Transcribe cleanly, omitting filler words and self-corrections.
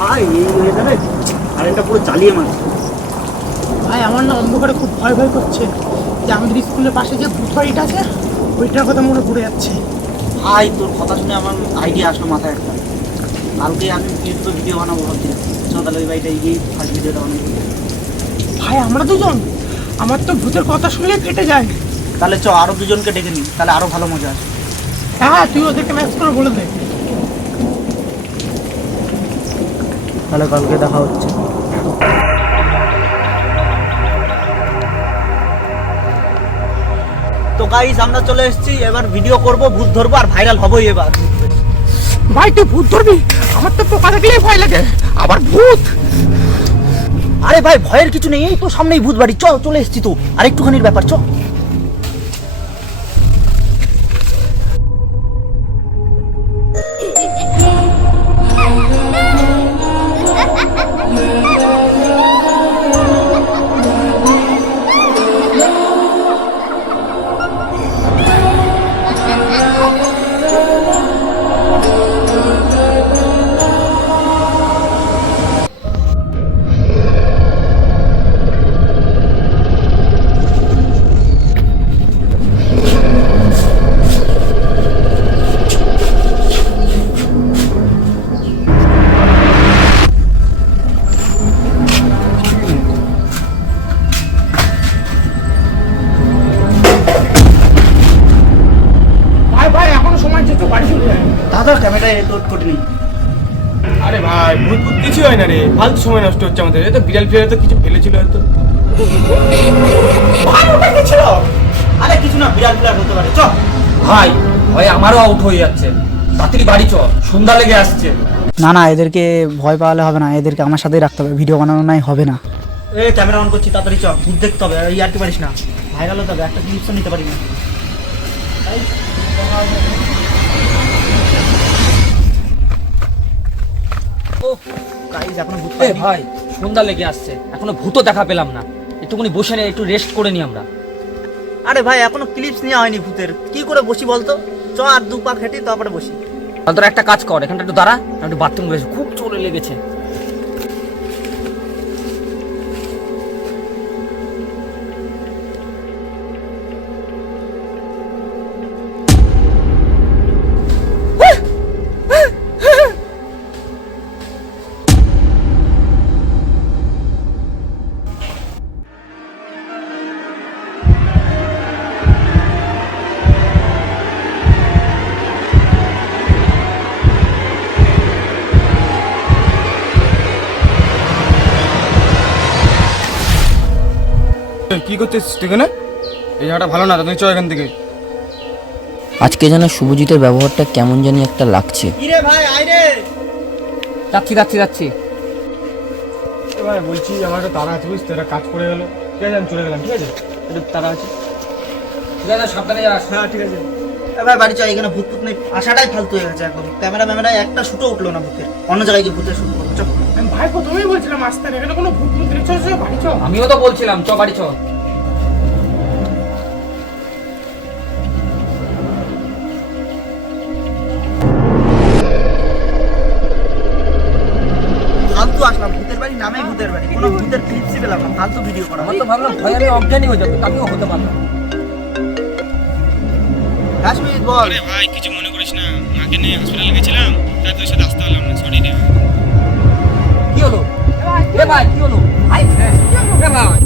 ভাই এই হয়ে যাবে কারেন্টটা পুরো চালিয়ে মারছে। ভাই আমার না অন্ধকারে খুব ভয় ভয় করছে, যে আমাদের স্কুলের পাশে যে ভূত বাড়িটা আছে ওইটার কথা মনে পড়ে যাচ্ছে। ভাই তোর কথা শুনে আমার আইডিয়া আসলো মাথায় একটা। কালকে আমি ইউটিউবে ভিডিও বানাবো ভাবছি, চল তাহলে ওই বাড়িটা গিয়ে ফার্স্ট ভিডিওটা বানাবো। ভাই আমরা দুজন, আমার তো ভূতের কথা শুনলে ফেটে যায়। তাহলে চ আরো দুজনকে ডেকে নিই, তাহলে আরো ভালো মজা আসে। হ্যাঁ তুই ওদেরকে ম্যাচ করে বলে দে। তাহলে কালকে দেখা হচ্ছে। তো গাইস আমরা চলে এসেছি, এবার ভিডিও করব, ভূত ধরবো আর ভাইরাল হবোই এবার। ভাই তুই ভূত ধরবি? আমার তো পোকা দেখলেই ভয় লাগে, আবার ভূত। আরে ভাই ভয়ের কিছু নেই, এই তো সামনেই ভূত বাড়ি, চলে এসেছি তো, আর একটুখানির ব্যাপার চ। ভাই ভাই এখনো সময় যেত, বাড়ি চলে যায়। দাদা ক্যামেরায় লোড করে নেই। আরে ভাই ভূত ভূত কিছু হয় না রে, ফালতু সময় নষ্ট হচ্ছে আমাদের। এই তো বিড়াল ফিরাল তো কিছু ফেলেছিল হয়তো। ভাই ওটা কি ছিল? আরে কিছু না, বিড়াল বিড়াল হতে পারে, চ। ভাই ভয় আমারও আউট হয়ে যাচ্ছে, তাড়াতাড়ি বাড়ি চ, সন্ধ্যা লেগে আসছে। না না, এদেরকে ভয় পাওয়ালে হবে না, এদেরকে আমার সাথেই রাখতে হবে, ভিডিও বানানো নাই হবে না। এই ক্যামেরা অন করছি, তাড়াতাড়ি চ, ভূত দেখতে হবে, এই আর কি পারিস না, ভাইরাল হতে হবে, একটা ক্লিপস নিতে পারি না। ও গাইস এখনো ভূত এ পাইনি। ভাই সন্ধ্যা লেগে আসছে, এখনো ভূতও দেখা পেলাম না। একটুখানি বসে নে, একটু রেস্ট করে নি আমরা। আরে ভাই এখনো ক্লিপস নেওয়া হয়নি ভূতের, কি করে বসি বলতো? চ আর দু পা খেটি তারপরে বসি। তাহলে তোরা একটা কাজ কর, এখানটা একটু দাঁড়া, আমি একটু বাথরুম গেছি, খুব জোরে লেগেছে। কি করছিস এখানে? এই জায়গাটা ভালো না, তুমি চ এখান থেকে। আজকে যেন শুভজিতের ব্যবহারটা কেমন জানি একটা লাগছে। কি রে ভাই, আয় রে। যাচ্ছি যাচ্ছি যাচ্ছি। এ ভাই বলছি আমার একটা তাড়া আছে, বুঝতে, একটা কাজ পড়ে গেল। ঠিক আছে আমি চলে গেলাম, ঠিক আছে? একটু তাড়া আছে। ঠিক আছে সাবধানে যাস। হ্যাঁ ঠিক আছে। এ ভাই বাড়ি চ, এখানে ভূত ভূত নেই, আশাটাই ফালতু হয়ে গেছে একদম। ক্যামেরা একটা শুটও উঠলো না ভূতের, অন্য জায়গায় গিয়ে ভূতের শুট করবো, চ। আমি ভাই প্রথমেই বলছিলাম আসতে, এখানে কোনো ভূত ভূত নেই, চল চল বাড়ি চল। আমিও তো বলছিলাম চ বাড়ি চ। ফালতু আসলাম, ভূতের বাড়ি নামেই ভূতের বাড়ি, কোনো ভূতের ক্লিপসই পেলাম না, ফালতু ভিডিও করা। আমার তো ভাবলাম ভয় আমি অজ্ঞানী হয়ে যাবে, তাতেও হতে পারলাম। কাশ্মীর বল। আরে ভাই কিছু মনে করিস না, মাকে নিয়ে হসপিটালে গেছিলাম, তাই তোর সাথে আসতে পারলাম না, সরি রে। কি হলো? এ ভাই কি হলো? ভাই এ ভাই